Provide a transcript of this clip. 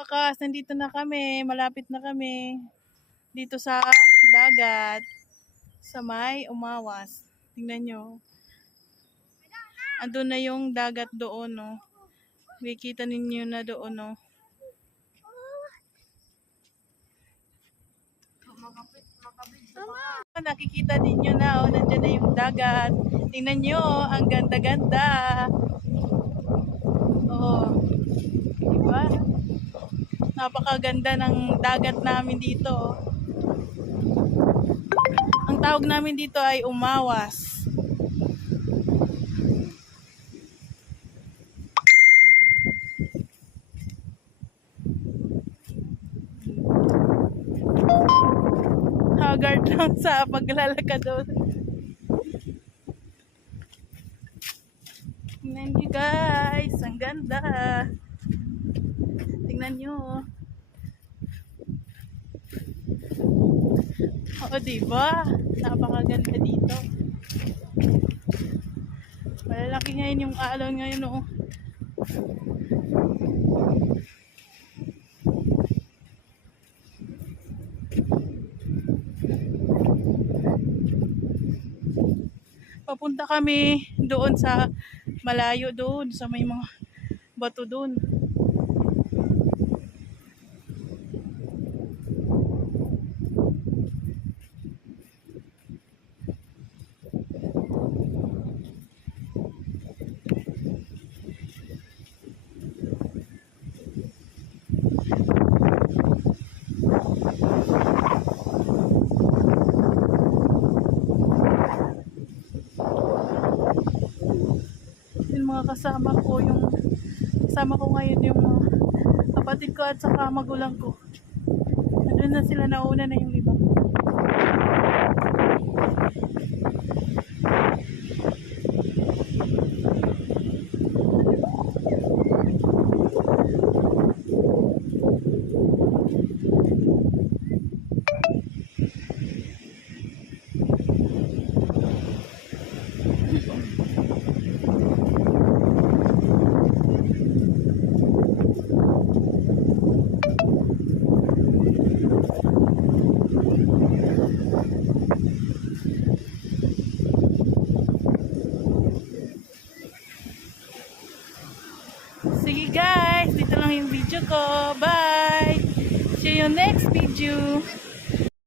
Wakas, nandito na kami. Malapit na kami. Dito sa dagat. Sa may Umawas. Tingnan nyo. Andun na yung dagat doon, no. Makikita ninyo na doon, no. Nakikita ninyo na, oh. Nandyan na yung dagat. Tingnan nyo, ang ganda-ganda. Oh. Diba? Napakaganda ng dagat namin dito. Ang tawag namin dito ay Umawas. Haggard lang sa paglalakad doon. Tingnan nyo guys, ang ganda. Tingnan nyo. Oo, diba? Napakaganda dito. Malalaki ngayon yung alon ngayon, oh. Papunta kami doon sa malayo doon, sa may mga bato doon. Yung mga kasama ko ngayon yung kapatid ko at saka magulang ko. Nandun na sila, nauna na yung iba. Sige guys, dito lang yung video ko. Bye! See you next video.